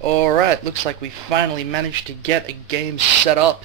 Alright, looks like we finally managed to get a game set up.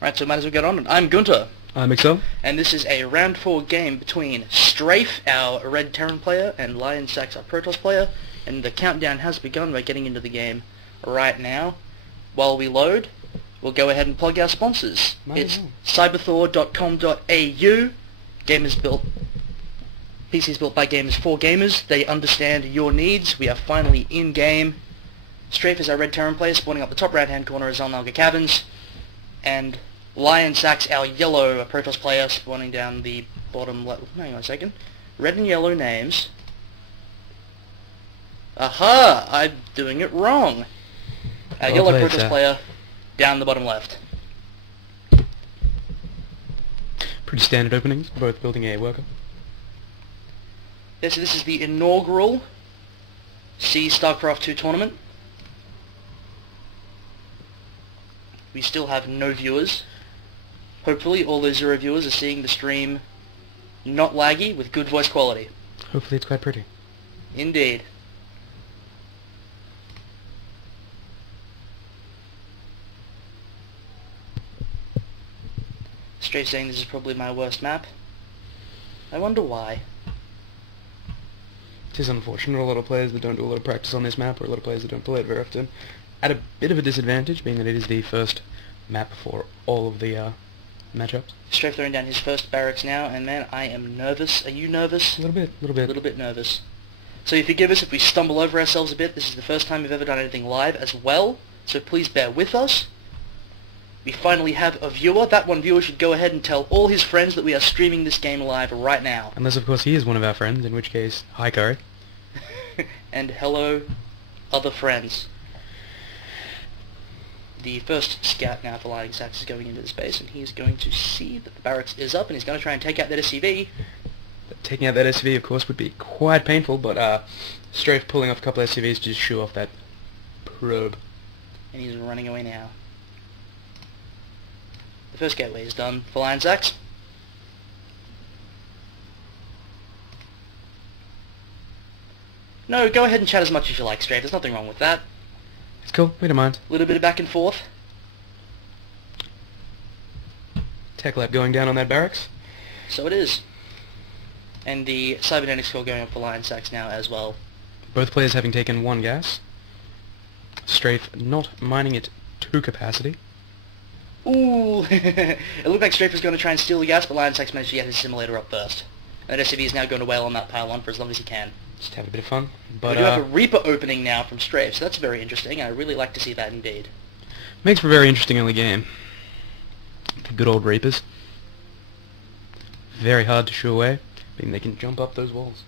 Right, so might as well get on. I'm Gunter. I'm Excel. And this is a round 4 game between Strafe, our Red Terran player, and Lionsaks, our Protoss player. And the countdown has begun. We're getting into the game right now. While we load, we'll go ahead and plug our sponsors. It's cyberthor.com.au. Gamers built, PCs built by gamers for gamers. They understand your needs. We are finally in game. Strafe is our Red Terran player, spawning up the top right hand corner is Zelnalga Caverns. And Lionsaks, our yellow Protoss player, spawning down the bottom left. Hang on a second. Red and yellow names. Aha! I'm doing it wrong. Our yellow Protoss player, down the bottom left. Pretty standard openings, both building a worker. Yeah, so this is the inaugural StarCraft 2 tournament. We still have no viewers. Hopefully all those 0 viewers are seeing the stream not laggy with good voice quality. Hopefully it's quite pretty. Indeed. Strafe saying this is probably my worst map. I wonder why. It is unfortunate. A lot of players that don't do a lot of practice on this map, or a lot of players that don't play it very often, at a bit of a disadvantage, being that it is the first map for all of the matchups. Strafe throwing down his first barracks now, and man, I am nervous. Are you nervous? A little bit. A little bit nervous. So you forgive us if we stumble over ourselves a bit. This is the first time we've ever done anything live as well, so please bear with us. We finally have a viewer. That one viewer should go ahead and tell all his friends that we are streaming this game live right now. Unless, of course, he is one of our friends, in which case, hi, Curry. And hello, other friends. The first scout now for Lionsaks is going into the space, and he's going to see that the barracks is up, and he's going to try and take out that SCV. Taking out that SCV, of course, would be quite painful, but Strafe pulling off a couple of SCVs to just shoo off that probe. And he's running away now. The first gateway is done for Lionsaks. No, go ahead and chat as much as you like, Strafe. There's nothing wrong with that. It's cool, we don't mind. A little bit of back and forth. Tech lab going down on that barracks. So it is. And the cybernetic score going up for Lionsaks now as well. Both players having taken 1 gas. Strafe not mining it to capacity. Ooh! It looked like Strafe was going to try and steal the gas, but Lionsaks managed to get his simulator up first. And SCV is now going to wail on that pylon for as long as he can. Just have a bit of fun. But we do have a Reaper opening now from Strafe, so that's very interesting. I really like to see that indeed. Makes for a very interesting early game. The good old Reapers. Very hard to shoo away, being they can jump up those walls.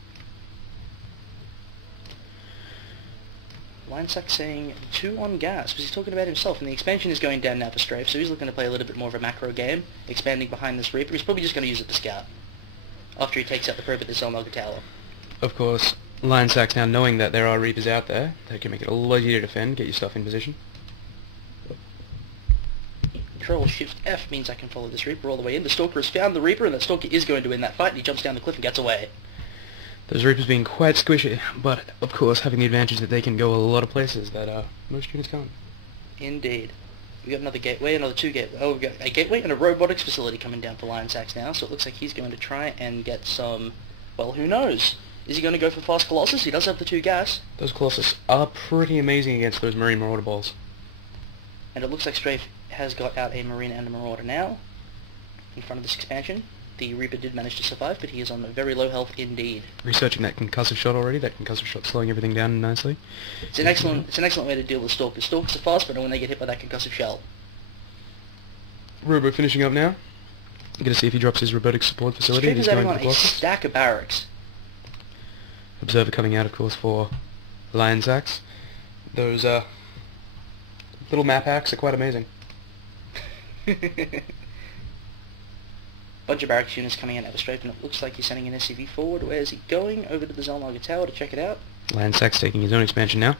Lionsaks saying 2 on gas, because he's talking about himself, and the expansion is going down now for Strafe, so he's looking to play a little bit more of a macro game, expanding behind this Reaper. He's probably just going to use it to scout, after he takes out the probe at the Zelnalga Tower. Of course, Lionsaks now knowing that there are Reapers out there, that can make it a lot easier to defend, get your stuff in position. Control-Shift-F means I can follow this Reaper all the way in. The Stalker has found the Reaper, and the Stalker is going to win that fight, and he jumps down the cliff and gets away. Those Reapers being quite squishy, but of course having the advantage that they can go a lot of places that most units can't. Indeed. We got another gateway, another 2 gateways. Oh, we got a gateway and a robotics facility coming down for Lionsaks now, so it looks like he's going to try and get some... Well, who knows? Is he going to go for fast Colossus? He does have the 2 gas. Those Colossus are pretty amazing against those Marine Marauder balls. And it looks like Strafe has got out a Marine and a Marauder now, in front of this expansion. The Reaper did manage to survive, but he is on very low health indeed. Researching that concussive shot already. That concussive shot slowing everything down nicely. It's an excellent way to deal with Stalkers. Stalkers are fast, but when they get hit by that concussive shell. Robo finishing up now. I'm going to see if he drops his robotic support facility. Strafe is adding going on to the a Colossus. stack of barracks. Observer coming out, of course, for Lionsaks. Those little map hacks are quite amazing. Bunch of barracks units coming in at the Strafe, and it looks like he's sending an SCV forward. Where is he going? Over to the Zelnaga Tower to check it out. Lionsaks taking his own expansion now.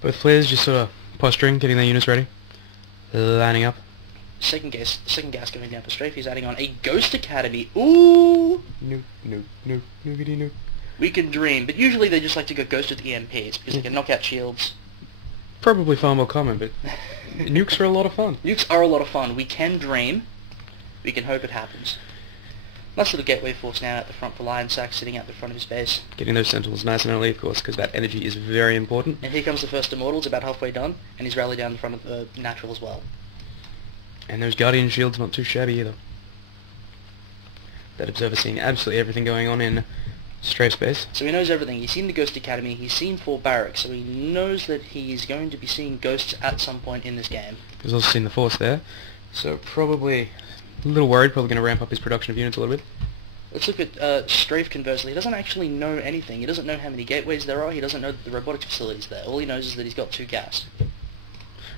Both players just sort of posturing, getting their units ready, lining up. Second gas going down for Strafe. He's adding on a Ghost Academy. Ooh! Noogity nuke. We can dream, but usually they just like to go Ghost with EMPs because they can knock out shields. Probably far more common, but nukes are a lot of fun. Nukes are a lot of fun. We can dream. We can hope it happens. Nice little gateway force now at the front for Lionsaks, sitting at the front of his base. Getting those sentinels nice and early, of course, because that energy is very important. And here comes the first Immortal. It's about halfway done, and he's rallied down in front of the Natural as well. And those Guardian shields not too shabby either. That Observer seeing absolutely everything going on in Strafe space. So he knows everything. He's seen the Ghost Academy, he's seen 4 barracks, so he knows that he's going to be seeing ghosts at some point in this game. He's also seen the Force there, so probably a little worried, probably going to ramp up his production of units a little bit. Let's look at Strafe conversely. He doesn't actually know anything. He doesn't know how many gateways there are, he doesn't know that the robotics facility's there. All he knows is that he's got 2 gas.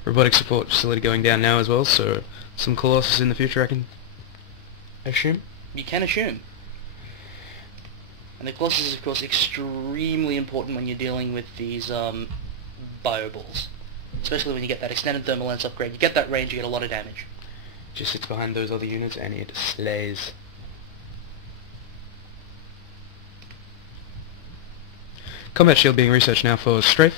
Robotic support facility going down now as well, so some Colossus in the future, I can assume. You can assume. And the Colossus is, of course, extremely important when you're dealing with these bioballs. Especially when you get that extended thermal lens upgrade. You get that range, you get a lot of damage. Just sits behind those other units and it slays. Combat shield being researched now for Strafe.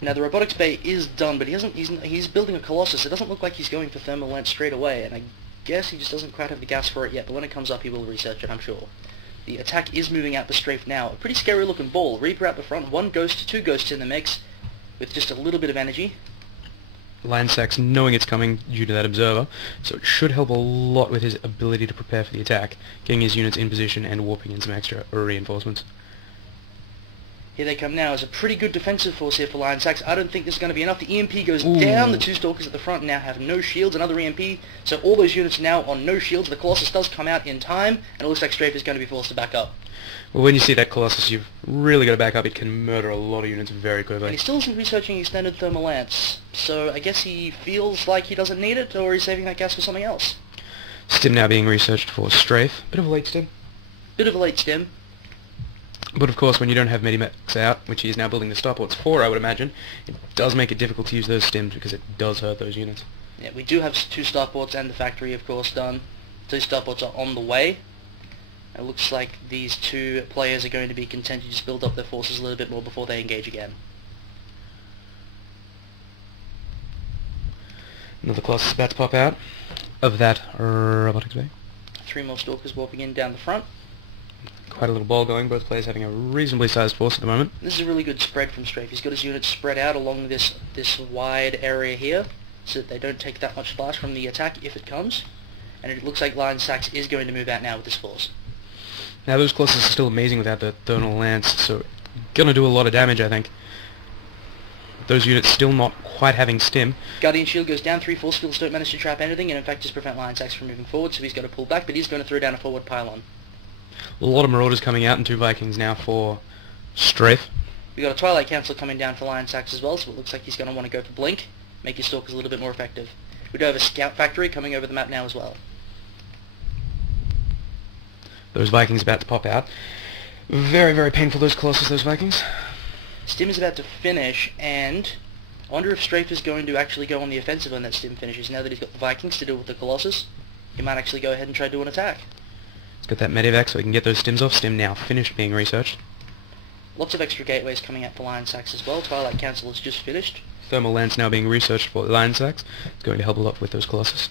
Now the robotics bay is done, but he's building a Colossus. It doesn't look like he's going for thermal lens straight away, and I guess he just doesn't quite have the gas for it yet, but when it comes up he will research it, I'm sure. The attack is moving out the Strafe now. A pretty scary looking ball. Reaper out the front, 1 ghost, 2 ghosts in the mix, with just a little bit of energy. Lionsaks knowing it's coming due to that Observer, so it should help a lot with his ability to prepare for the attack, getting his units in position and warping in some extra reinforcements. Here they come now. It's a pretty good defensive force here for Lionsaks. I don't think this is going to be enough. The EMP goes down. The 2 Stalkers at the front now have no shields. Another EMP. So all those units now on no shields. The Colossus does come out in time, and it looks like Strafe is going to be forced to back up. Well, when you see that Colossus, you've really got to back up. It can murder a lot of units very quickly. And he still isn't researching extended thermal lance. So I guess he feels like he doesn't need it, or he's saving that gas for something else. Stim now being researched for Strafe. Bit of a late stim. Bit of a late stim. But of course, when you don't have Medimax out, which he is now building the starports for, I would imagine, it does make it difficult to use those stims because it does hurt those units. Yeah, we do have 2 starports and the factory, of course, done. 2 starports are on the way. It looks like these 2 players are going to be content to just build up their forces a little bit more before they engage again. Another Colossus about to pop out of that robotics bay. 3 more Stalkers warping in down the front. Quite a little ball going, both players having a reasonably sized force at the moment. This is a really good spread from Strafe. He's got his units spread out along this wide area here, so that they don't take that much flash from the attack if it comes. And it looks like Lionsaks is going to move out now with this force. Now those Colossus are still amazing without the thermal lance, so gonna do a lot of damage, I think. Those units still not quite having stim. Guardian shield goes down, 3 force fields don't manage to trap anything, and in fact just prevent Lionsaks from moving forward, so he's got to pull back, but he's going to throw down a forward pylon. A lot of Marauders coming out and 2 Vikings now for Strafe. We got a Twilight Council coming down for Lionsaks as well, so it looks like he's going to want to go for Blink, make his Stalkers a little bit more effective. We do have a Scout Factory coming over the map now as well. Those Vikings about to pop out. Very, very painful, those Colossus, those Vikings. Stim is about to finish, and I wonder if Strafe is going to actually go on the offensive when that Stim finishes. Now that he's got the Vikings to deal with the Colossus, he might actually go ahead and try to do an attack. Let's get that Medivac so we can get those Stims off. Stim now finished being researched. Lots of extra gateways coming out for Lionsaks as well. Twilight Council is just finished. Thermal lance now being researched for Lionsaks. It's going to help a lot with those Colossus.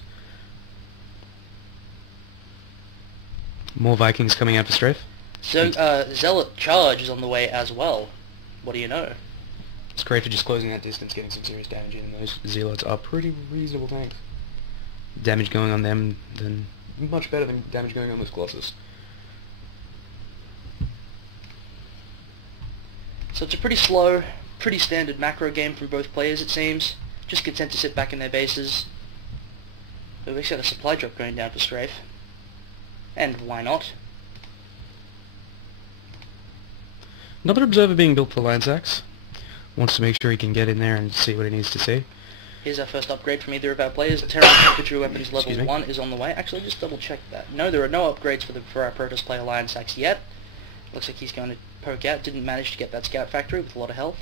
More Vikings coming out for Strafe. So, Zealot Charge is on the way as well. what do you know? Strafe just closing that distance, getting some serious damage in, and those Zealots are pretty reasonable tanks. Damage going on them, then much better than damage going on this Colossus. So it's a pretty slow, pretty standard macro game from both players, it seems. Just content to sit back in their bases. But we actually got a supply drop going down for Strafe. And why not? Another observer being built for Lionsaks. Wants to make sure he can get in there and see what he needs to see. Here's our first upgrade from either of our players. Terran Infantry Weapons level Excuse me? 1 is on the way. Actually, just double check that. No, there are no upgrades for our Protoss player Lionsaks yet. Looks like he's going to poke out. Didn't manage to get that scout factory with a lot of health.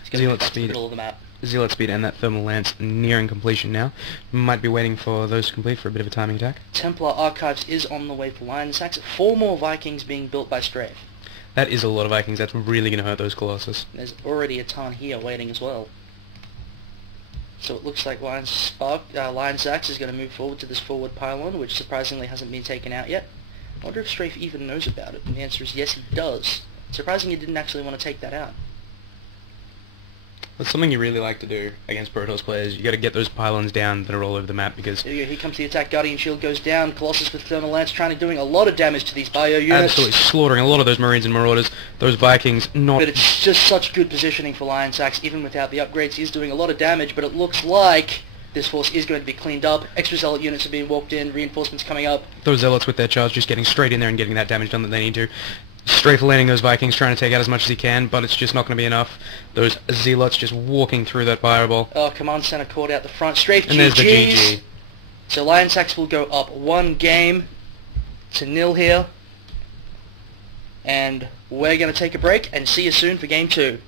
He's going to move back to the middle of the map. Zealot speed and that thermal lance nearing completion now. Might be waiting for those to complete for a bit of a timing attack. Templar Archives is on the way for Lionsaks. 4 more Vikings being built by Strafe. That is a lot of Vikings. That's really going to hurt those Colossus. There's already a ton here waiting as well. So it looks like Lionsaks is going to move forward to this forward pylon, which surprisingly hasn't been taken out yet. I wonder if Strafe even knows about it, and the answer is yes, he does. Surprisingly, he didn't actually want to take that out. That's something you really like to do against Protoss players. You got to get those pylons down that are all over the map, because Here comes the attack. Guardian Shield goes down. Colossus with Thermal Lance doing a lot of damage to these bio units. absolutely slaughtering a lot of those Marines and Marauders. Those Vikings not... But it's just such good positioning for Lionsaks, even without the upgrades. He's doing a lot of damage, but it looks like this force is going to be cleaned up. Extra Zealot units are being walked in. Reinforcements coming up. Those Zealots with their charge just getting straight in there and getting that damage done that they need to. Strafe landing those Vikings, trying to take out as much as he can, but it's just not going to be enough. Those Zealots just walking through that fireball. Oh, Command Center caught out the front. Strafe And there's the GGs. GG. So Lionsaks will go up 1 game to 0 here. And we're going to take a break and see you soon for game 2.